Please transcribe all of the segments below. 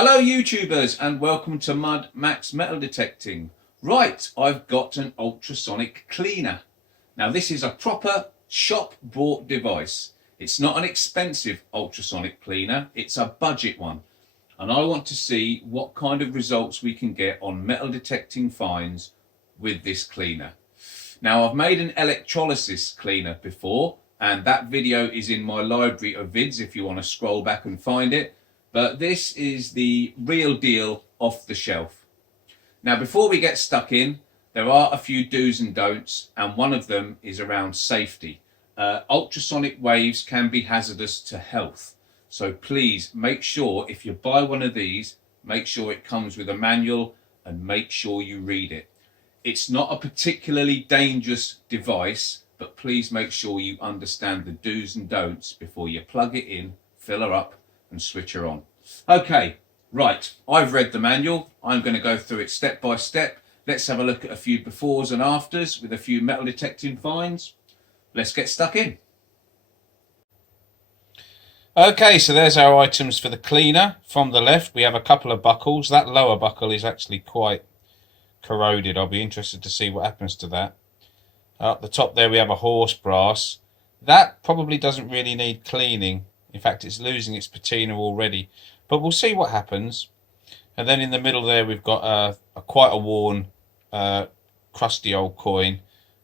Hello YouTubers and welcome to Mud Max Metal Detecting. Right, I've got an ultrasonic cleaner. Now this is a proper shop bought device. It's not an expensive ultrasonic cleaner, it's a budget one. And I want to see what kind of results we can get on metal detecting finds with this cleaner. Now I've made an electrolysis cleaner before and that video is in my library of vids if you want to scroll back and find it. But this is the real deal off the shelf. Now before we get stuck in, there are a few do's and don'ts, and one of them is around safety. Ultrasonic waves can be hazardous to health. So please make sure if you buy one of these, make sure it comes with a manual and make sure you read it. It's not a particularly dangerous device, but please make sure you understand the do's and don'ts before you plug it in, fill her up and switch her on. Okay, right, I've read the manual. I'm going to go through it step by step. Let's have a look at a few befores and afters with a few metal detecting finds. Let's get stuck in. Okay, so there's our items for the cleaner. From the left we have a couple of buckles. That lower buckle is actually quite corroded. I'll be interested to see what happens to that. At the top there we have a horse brass. That probably doesn't really need cleaning. In fact, it's losing its patina already, but we'll see what happens. And then in the middle there we've got quite a worn, crusty old coin.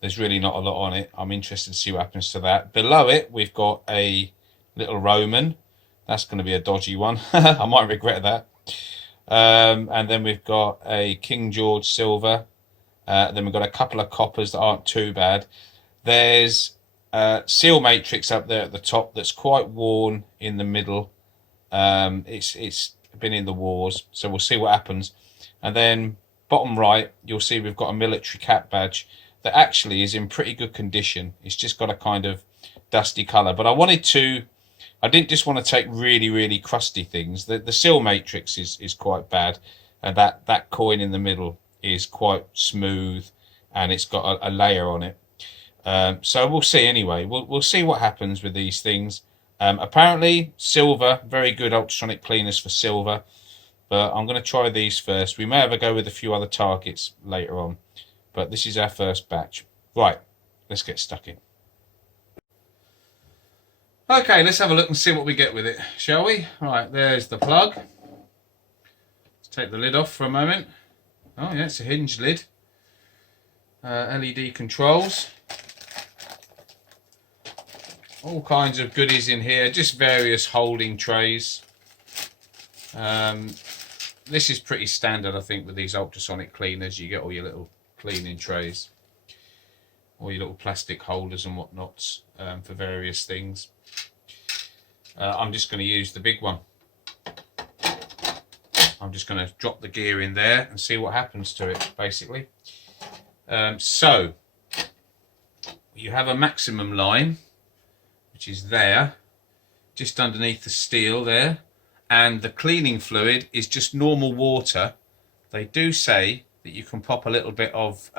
There's really not a lot on it. I'm interested to see what happens to that. Below it we've got a little Roman. That's going to be a dodgy one. I might regret that. And then we've got a King George silver. Then we've got a couple of coppers that aren't too bad. There's seal matrix up there at the top that's quite worn in the middle. It's been in the wars, so we'll see what happens. And then bottom right you'll see we've got a military cap badge that actually is in pretty good condition. It's just got a kind of dusty colour, but I didn't just want to take really crusty things. The seal matrix is quite bad, and that coin in the middle is quite smooth and it's got a layer on it. So we'll see anyway. We'll see what happens with these things. Apparently silver, very good ultrasonic cleaners for silver, but I'm going to try these first. We may have a go with a few other targets later on, but this is our first batch. Right, let's get stuck in. Okay, let's have a look and see what we get with it, shall we? Right, there's the plug. Let's take the lid off for a moment. Oh yeah, it's a hinged lid. LED controls. All kinds of goodies in here, just various holding trays. This is pretty standard, I think, with these ultrasonic cleaners. You get all your little cleaning trays, all your little plastic holders and whatnots for various things. I'm just going to use the big one. I'm just going to drop the gear in there and see what happens to it, basically. So you have a maximum line, which is there, just underneath the steel there, and the cleaning fluid is just normal water. They do say that you can pop a little bit of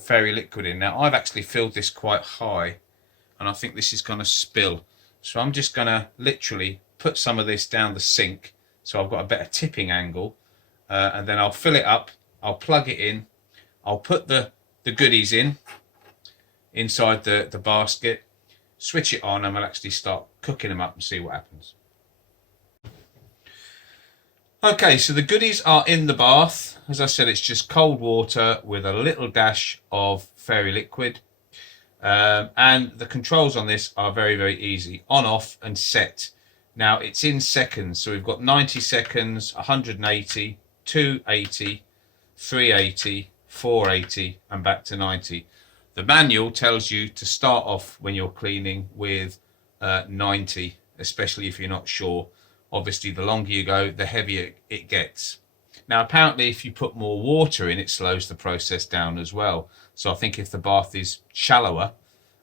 fairy liquid in. Now I've actually filled this quite high, and I think this is going to spill. So I'm just going to literally put some of this down the sink, so I've got a better tipping angle, and then I'll fill it up. I'll plug it in. I'll put the goodies inside the basket, switch it on, and we'll actually start cooking them up and see what happens. Okay, so the goodies are in the bath. As I said, it's just cold water with a little dash of fairy liquid. And the controls on this are very easy. On, off and set. Now it's in seconds, so we've got 90 seconds, 180, 280, 380, 480 and back to 90. The manual tells you to start off when you're cleaning with 90, especially if you're not sure. Obviously the longer you go, the heavier it gets. Now apparently if you put more water in, it slows the process down as well. So I think if the bath is shallower,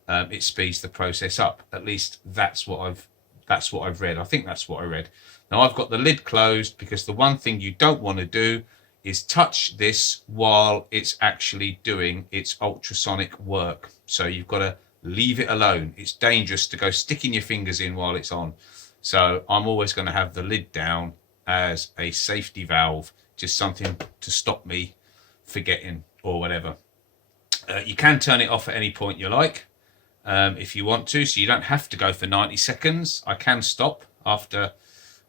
it speeds the process up. At least that's what I've read. I think that's what I read. Now I've got the lid closed because the one thing you don't want to do is touch this while it's actually doing its ultrasonic work. So you've got to leave it alone. It's dangerous to go sticking your fingers in while it's on. So I'm always going to have the lid down as a safety valve, just something to stop me forgetting or whatever. You can turn it off at any point you like if you want to, so you don't have to go for 90 seconds. I can stop after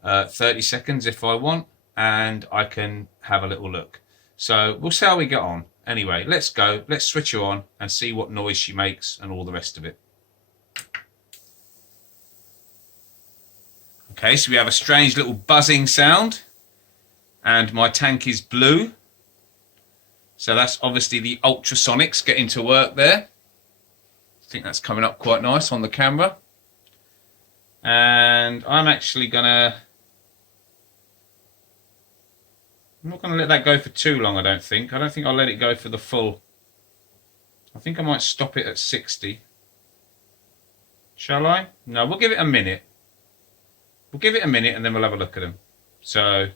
30 seconds if I want, and I can have a little look. So we'll see how we get on. Anyway, let's go. Let's switch her on and see what noise she makes and all the rest of it. Okay, so we have a strange little buzzing sound, and my tank is blue. So that's obviously the Ultrasonics getting to work there. I think that's coming up quite nice on the camera. And I'm actually I'm not gonna let that go for too long, I don't think. I don't think I'll let it go for the full. I think I might stop it at 60. Shall I? No, we'll give it a minute. We'll give it a minute and then we'll have a look at them. So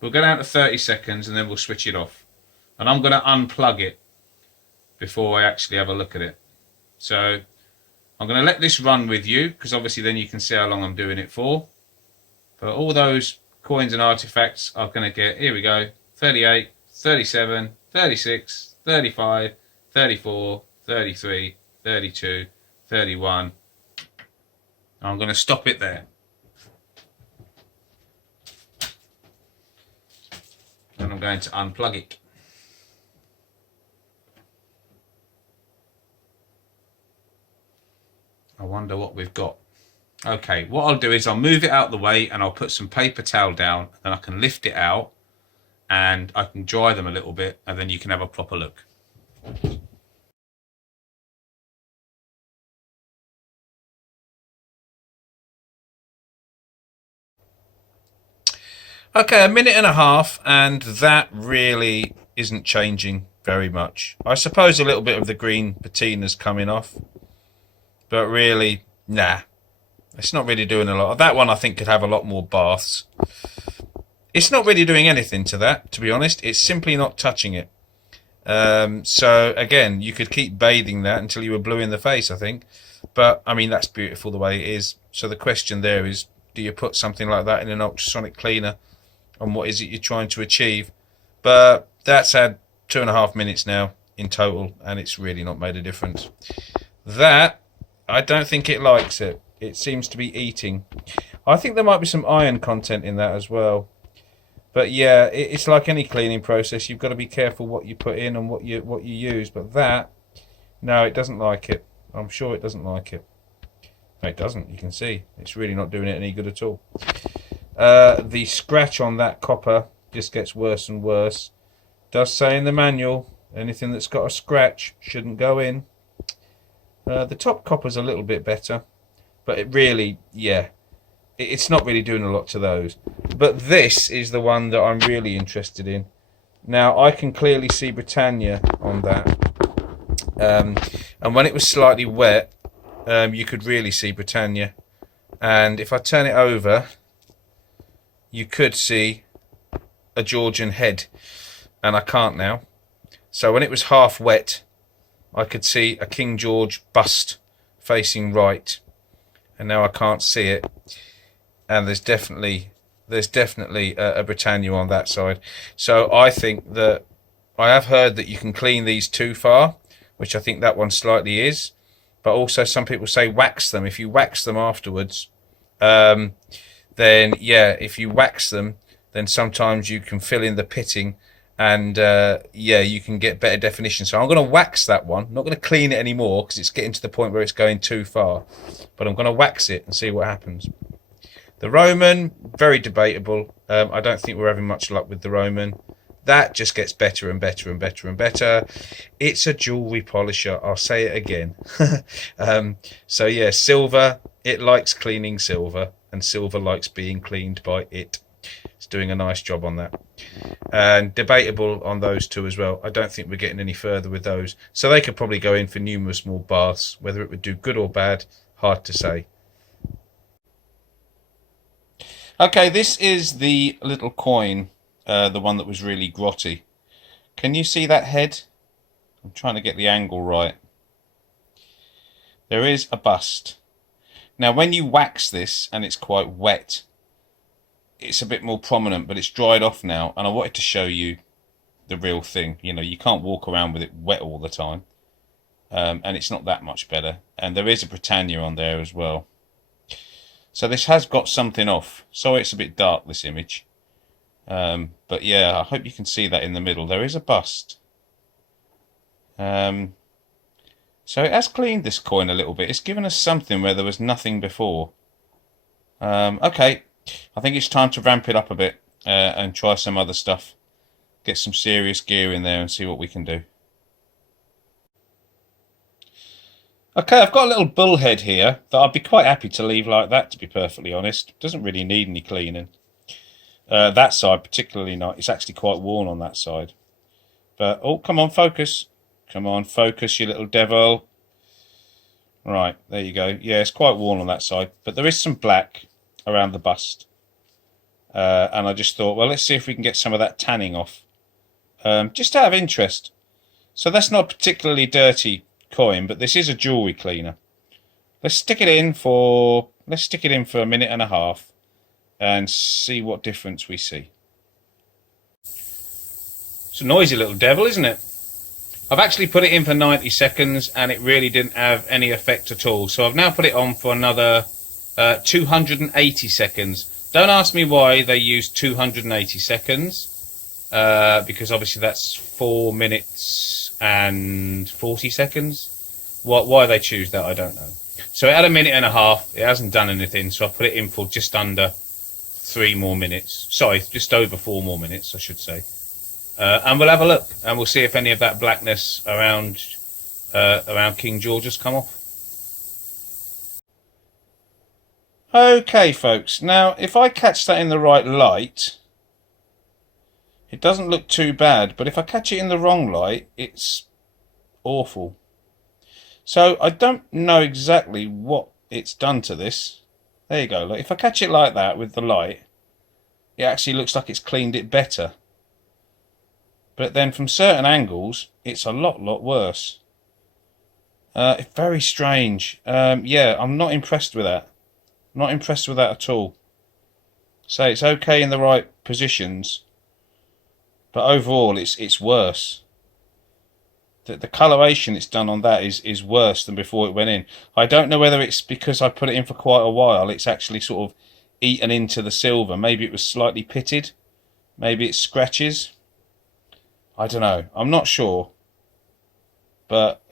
we'll go down to 30 seconds and then we'll switch it off. And I'm going to unplug it before I actually have a look at it. So I'm going to let this run with you, because obviously then you can see how long I'm doing it for. But all those coins and artifacts are going to get, here we go, 38, 37, 36, 35, 34, 33, 32, 31. I'm going to stop it there. And I'm going to unplug it. I wonder what we've got. Okay, what I'll do is I'll move it out of the way and I'll put some paper towel down, and I can lift it out and I can dry them a little bit, and then you can have a proper look. Okay, a minute and a half, and that really isn't changing very much. I suppose a little bit of the green patina's coming off, but really, nah. It's not really doing a lot. That one I think could have a lot more baths. It's not really doing anything to that, to be honest. It's simply not touching it. So, again, you could keep bathing that until you were blue in the face, I think. But, I mean, that's beautiful the way it is. So the question there is, do you put something like that in an ultrasonic cleaner? And what is it you're trying to achieve? But that's had 2.5 minutes now in total, and it's really not made a difference. That, I don't think it likes it. It seems to be eating. I think there might be some iron content in that as well. But yeah, it's like any cleaning process. You've got to be careful what you put in and what you use. But that, no, it doesn't like it. I'm sure it doesn't like it. No, it doesn't. You can see it's really not doing it any good at all. The scratch on that copper just gets worse and worse. It does say in the manual, anything that's got a scratch shouldn't go in. The top copper's a little bit better. But it really, yeah, it's not really doing a lot to those. But this is the one that I'm really interested in. Now, I can clearly see Britannia on that. And when it was slightly wet, you could really see Britannia. And if I turn it over, you could see a Georgian head. And I can't now. So when it was half wet, I could see a King George bust facing right. And now I can't see it, and there's definitely a Britannia on that side. So I think that I have heard that you can clean these too far, which I think that one slightly is, but also some people say wax them. If you wax them afterwards, then yeah, if you wax them, then sometimes you can fill in the pitting, and yeah, you can get better definition. So I'm going to wax that one. I'm not going to clean it anymore because it's getting to the point where it's going too far. But I'm going to wax it and see what happens. The Roman, very debatable. I don't think we're having much luck with the Roman. That just gets better and better and better and better. It's a jewellery polisher. I'll say it again. So yeah, silver, it likes cleaning silver, and silver likes being cleaned by it. It's doing a nice job on that. And debatable on those two as well. I don't think we're getting any further with those. So they could probably go in for numerous more baths. Whether it would do good or bad, hard to say. Okay, this is the little coin, the one that was really grotty. Can you see that head? I'm trying to get the angle right. There is a bust. Now, when you wax this and it's quite wet, it's a bit more prominent, but it's dried off now. And I wanted to show you the real thing. You know, you can't walk around with it wet all the time. And it's not that much better. And there is a Britannia on there as well. So this has got something off. Sorry it's a bit dark, this image. But yeah, I hope you can see that in the middle. There is a bust. So it has cleaned this coin a little bit. It's given us something where there was nothing before. Okay, I think it's time to ramp it up a bit and try some other stuff. Get some serious gear in there and see what we can do. Okay, I've got a little bullhead here that I'd be quite happy to leave like that, to be perfectly honest. Doesn't really need any cleaning. That side particularly not. It's actually quite worn on that side. But, oh, come on, focus. Come on, focus, you little devil. Right, there you go. Yeah, it's quite worn on that side. But there is some black around the bust. And I just thought, well, let's see if we can get some of that tanning off. Just out of interest. So that's not a particularly dirty coin, but this is a jewellery cleaner. Let's stick it in for a minute and a half and see what difference we see. It's a noisy little devil, isn't it? I've actually put it in for 90 seconds and it really didn't have any effect at all. So I've now put it on for another 280 seconds. Don't ask me why they used 280 seconds, because obviously that's 4 minutes and 40 seconds. Why they choose that, I don't know. So it had a minute and a half. It hasn't done anything, so I put it in for just under 3 more minutes. Sorry, just over 4 more minutes, I should say. And we'll have a look, and we'll see if any of that blackness around King George has come off. Okay, folks. Now, if I catch that in the right light, it doesn't look too bad. But if I catch it in the wrong light, it's awful. So I don't know exactly what it's done to this. There you go. Look, if I catch it like that with the light, it actually looks like it's cleaned it better. But then from certain angles, it's a lot worse. It's very strange. Yeah, I'm not impressed with that. Not impressed with that at all. So it's okay in the right positions, but overall it's worse. The coloration it's done on that is worse than before it went in. I don't know whether it's because I put it in for quite a while. It's actually sort of eaten into the silver. Maybe it was slightly pitted. Maybe it's scratches. I don't know. I'm not sure. But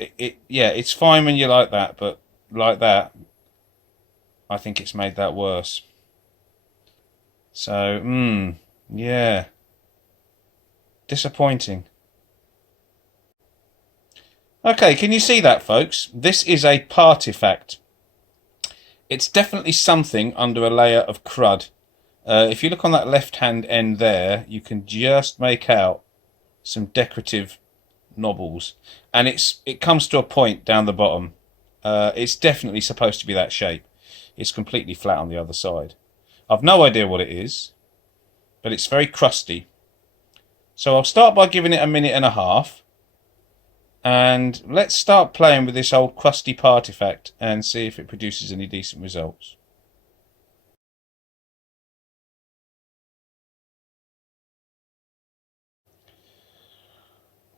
yeah, it's fine when you're like that, but like that, I think it's made that worse. So, yeah. Disappointing. Okay, can you see that, folks? This is a partifact. It's definitely something under a layer of crud. If you look on that left-hand end there, you can just make out some decorative knobbles, and it comes to a point down the bottom. It's definitely supposed to be that shape. It's completely flat on the other side. I've no idea what it is, but it's very crusty. So I'll start by giving it a minute and a half, and let's start playing with this old crusty partifact and see if it produces any decent results.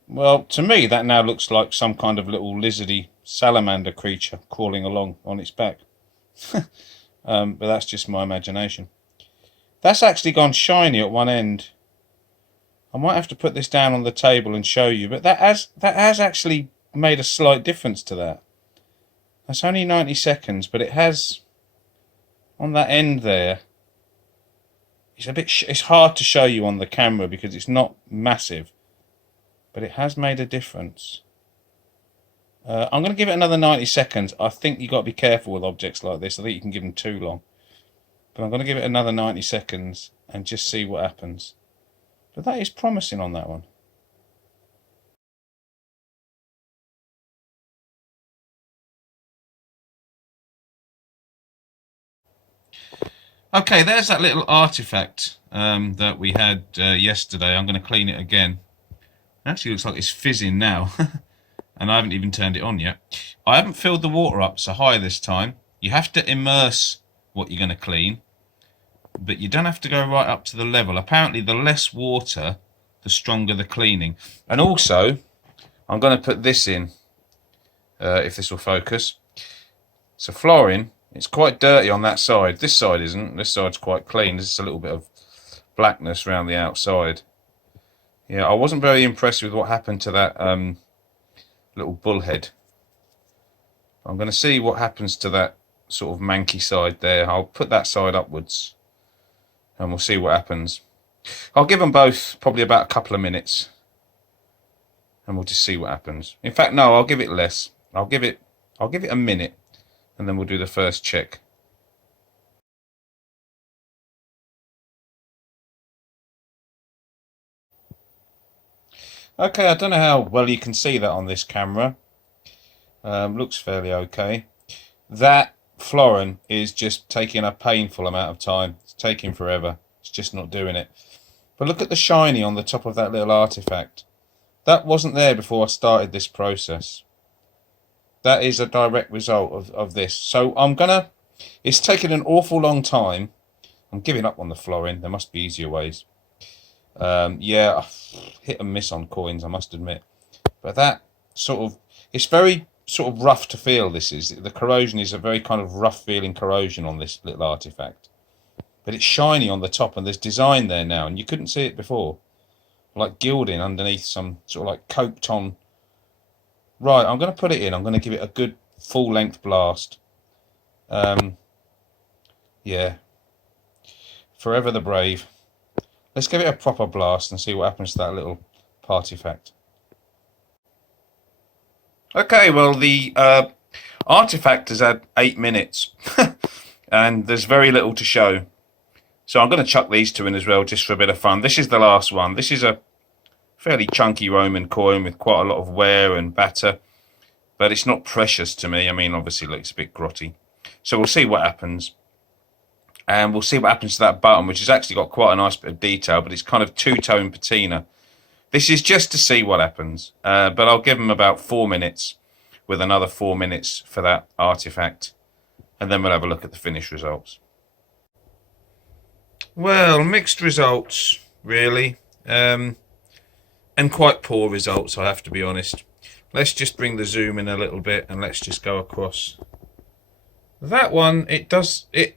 Well, to me, that now looks like some kind of little lizardy salamander creature crawling along on its back. But that's just my imagination. That's actually gone shiny at one end. I might have to put this down on the table and show you, but that has actually made a slight difference to that. That's only 90 seconds, but it has, on that end there, it's hard to show you on the camera because it's not massive. But it has made a difference. I'm going to give it another 90 seconds. I think you've got to be careful with objects like this. I think you can give them too long. But I'm going to give it another 90 seconds and just see what happens. But that is promising on that one. Okay, there's that little artifact that we had yesterday. I'm going to clean it again. It actually looks like it's fizzing now. And I haven't even turned it on yet. I haven't filled the water up so high this time. You have to immerse what you're going to clean, but you don't have to go right up to the level. Apparently the less water, the stronger the cleaning. And also, I'm going to put this in, if this will focus. So flooring, it's quite dirty on that side. This side isn't. This side's quite clean. There's just a little bit of blackness around the outside. Yeah, I wasn't very impressed with what happened to that little bullhead. I'm going to see what happens to that sort of manky side there. I'll put that side upwards and we'll see what happens. I'll give them both probably about a couple of minutes and we'll just see what happens. In fact, no, I'll give it less. I'll give it a minute and then we'll do the first check. Okay, I don't know how well you can see that on this camera. Looks fairly okay. That florin is just taking a painful amount of time. It's taking forever. It's just not doing it. But look at the shiny on the top of that little artifact. That wasn't there before I started this process. That is a direct result of this. So it's taken an awful long time. I'm giving up on the florin. There must be easier ways. Yeah, hit and miss on coins, I must admit. But that sort of, it's very sort of rough to feel. The corrosion is a very kind of rough feeling corrosion on this little artifact. But it's shiny on the top and there's design there now and you couldn't see it before. Like gilding underneath some sort of like coked on. Right, I'm going to put it in. I'm going to give it a good full length blast. Yeah. Forever the brave. Let's give it a proper blast and see what happens to that little artifact. Okay, well, the artifact has had 8 minutes and there's very little to show. So I'm going to chuck these two in as well just for a bit of fun. This is the last one. This is a fairly chunky Roman coin with quite a lot of wear and batter, but it's not precious to me. I mean, obviously, look, it's a bit grotty. So we'll see what happens. And we'll see what happens to that button, which has actually got quite a nice bit of detail, but it's kind of two-tone patina. This is just to see what happens, but I'll give them about 4 minutes with another 4 minutes for that artifact, and then we'll have a look at the finished results. Well, mixed results, really, and quite poor results, I have to be honest. Let's just bring the zoom in a little bit, and let's just go across. That one, it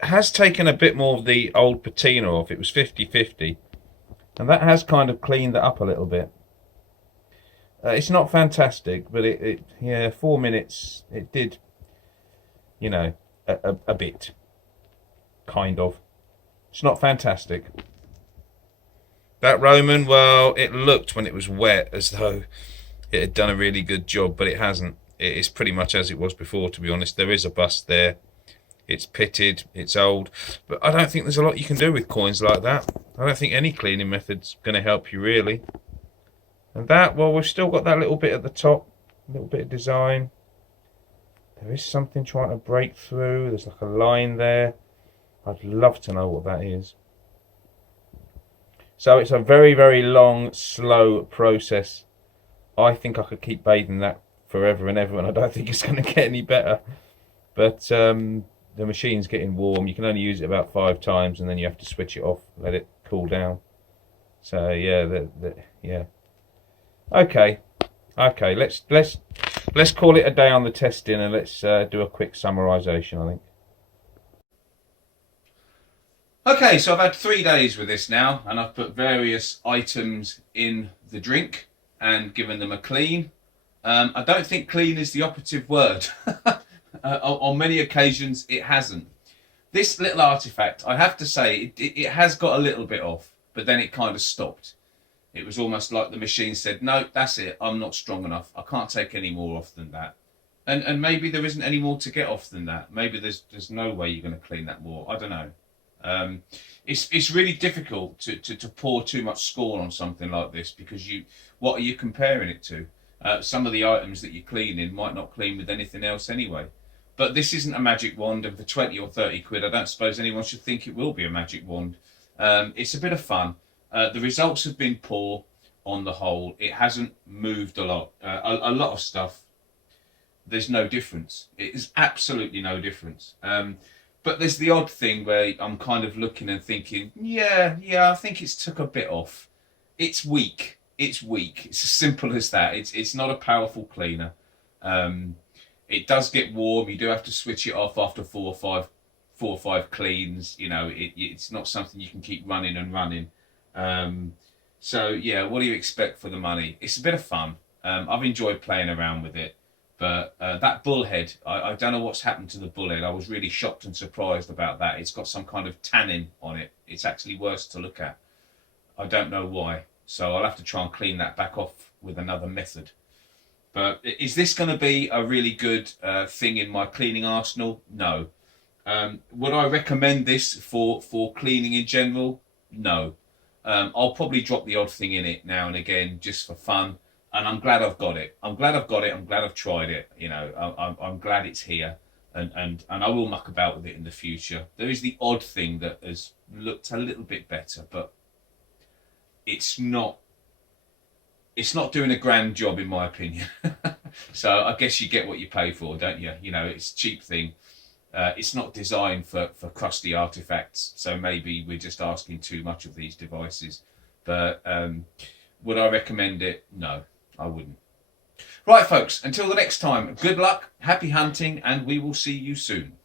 has taken a bit more of the old patina off. It was 50-50. And that has kind of cleaned that up a little bit. It's not fantastic, but yeah, 4 minutes, it did, you know, a bit. Kind of. It's not fantastic. That Roman, well, it looked when it was wet as though it had done a really good job, but it hasn't. It is pretty much as it was before, to be honest. There is a bust there. It's pitted, it's old, but I don't think there's a lot you can do with coins like that. I don't think any cleaning method's going to help you, really. And that, well, we've still got that little bit at the top, a little bit of design. There is something trying to break through. There's like a line there. I'd love to know what that is. So it's a very, very long, slow process. I think I could keep bathing that forever and ever, and I don't think it's going to get any better. But the machine's getting warm. You can only use it about 5 times, and then you have to switch it off, let it cool down. So yeah, yeah. Okay. Let's call it a day on the testing, and let's do a quick summarisation, I think. Okay, so I've had 3 days with this now, and I've put various items in the drink and given them a clean. I don't think clean is the operative word. On many occasions it hasn't. This little artifact, I have to say, it has got a little bit off, but then it kind of stopped. It was almost like the machine said, no, that's it, I'm not strong enough, I can't take any more off than that. And maybe there isn't any more to get off than that. Maybe there's no way you're going to clean that more. I don't know. It's really difficult to pour too much scorn on something like this, because what are you comparing it to? Some of the items that you're cleaning might not clean with anything else anyway. But this isn't a magic wand, and for 20 or 30 quid, I don't suppose anyone should think it will be a magic wand. It's a bit of fun. The results have been poor on the whole. It hasn't moved a lot. A lot of stuff there's no difference. It is absolutely no difference. But there's the odd thing where I'm kind of looking and thinking, yeah, I think it's took a bit off. It's weak. It's weak. It's as simple as that. It's not a powerful cleaner. It does get warm. You do have to switch it off after four or five cleans. You know, it's not something you can keep running and running. So yeah, what do you expect for the money? It's a bit of fun. I've enjoyed playing around with it. But that bullhead, I don't know what's happened to the bullhead. I was really shocked and surprised about that. It's got some kind of tannin on it. It's actually worse to look at. I don't know why. So I'll have to try and clean that back off with another method. But is this going to be a really good thing in my cleaning arsenal? No. Would I recommend this for cleaning in general? No. I'll probably drop the odd thing in it now and again just for fun. And I'm glad I've got it. I'm glad I've tried it. You know, I'm glad it's here, and I will muck about with it in the future. There is the odd thing that has looked a little bit better, but it's not doing a grand job in my opinion. So I guess you get what you pay for, don't you? You know, it's a cheap thing. It's not designed for crusty artifacts, so maybe we're just asking too much of these devices. But would I recommend it? No. I wouldn't. Right, folks, until the next time, good luck, happy hunting, and we will see you soon.